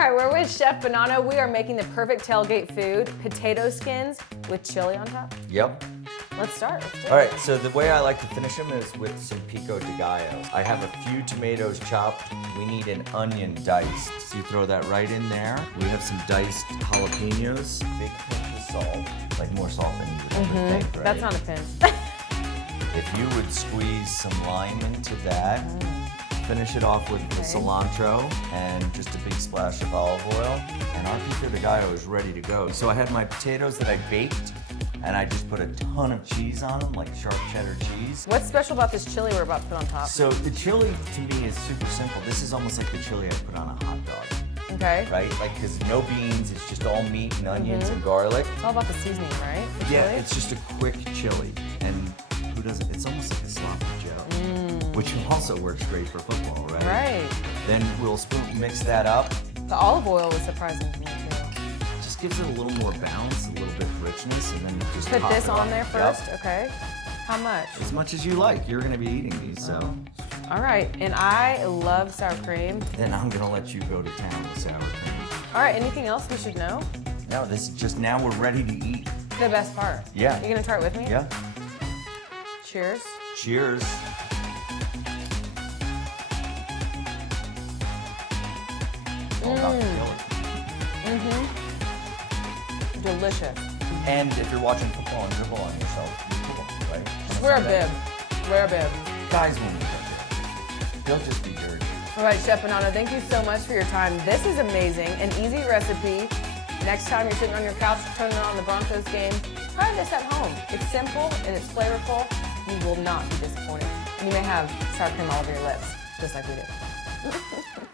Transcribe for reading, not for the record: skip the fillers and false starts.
right, we're with Chef Bonanno. We are making the perfect tailgate food, potato skins with chili on top. Yep. Let's start. All right, so the way I like to finish them is with some Pico de Gallo. I have a few tomatoes chopped. We need an onion diced. So you throw that right in there. We have some diced jalapenos, big pinch of salt, like more salt than you would ever think, right? That's not a pinch. If you would squeeze some lime into that, finish it off with the cilantro and just a big splash of olive oil, and our Pico de Gallo is ready to go. So I had my potatoes that I baked, and I just put a ton of cheese on them, like sharp cheddar cheese. What's special about this chili we're about to put on top? So the chili, to me, is super simple. This is almost like the chili I put on a hot dog. Okay. Right? Like, because no beans, it's just all meat and onions and garlic. It's all about the seasoning, right? The Yeah, chili? it's just a quick chili. And who doesn't, it's almost like a sloppy Joe, which also works great for football, right? Right. Then we'll mix that up. The olive oil was surprising to me too. Just gives it a little more balance, a little bit of richness, and then you just Put top this it on off. there first, Yep. okay? How much? As much as you like. You're gonna be eating these, so. All right, and I love sour cream. Then I'm gonna let you go to town with sour cream. All right, anything else we should know? No, this is just now we're ready to eat. The best part. Yeah. You gonna try it with me? Yeah. Cheers. Cheers. All about the killer. Delicious. And if you're watching football and dribble on yourself, you dribble, right? Just wear a bib. Wear a bib. Guys won't be dirty. They'll just be dirty. All right, Chef Bonanno, thank you so much for your time. This is amazing, an easy recipe. Next time you're sitting on your couch turning on the Broncos game, try this at home. It's simple and it's flavorful. You will not be disappointed. And you may have sour cream all over your lips, just like we did.